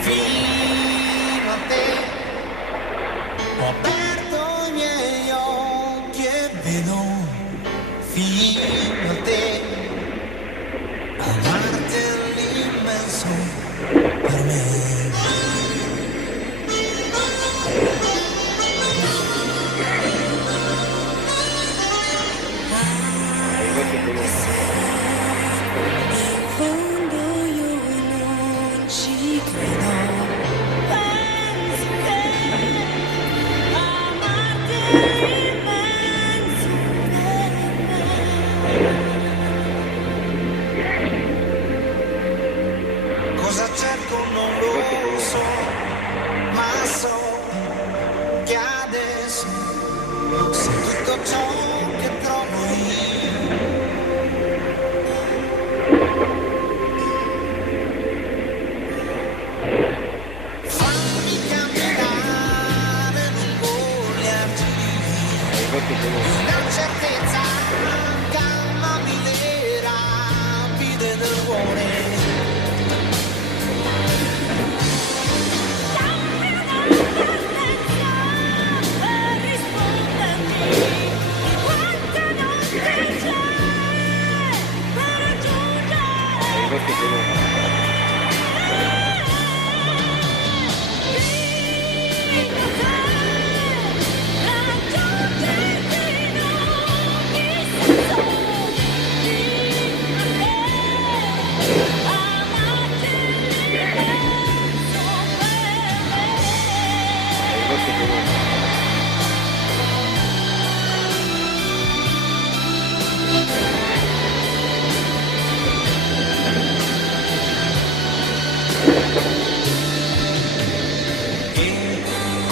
fino a te. Ho aperto i miei occhi e vedo fino a te. Amarti è l'immenso per me. Cosa cerco non lo so, ma so che adesso sei tutto ciò che trovo io. Fammi camminare lungo gli argini di una certezza, calmami le rapide del cuore.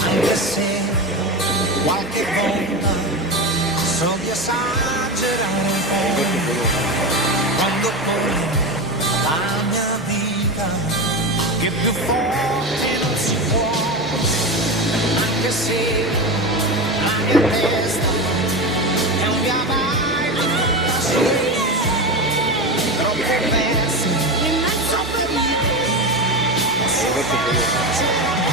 Anche se qualche volta so di esagerare un po', quando poi la mia vita che più forte non si può, anche se la mia testa è un via vai di fantasia, troppo persi in mezzo per me, posso farci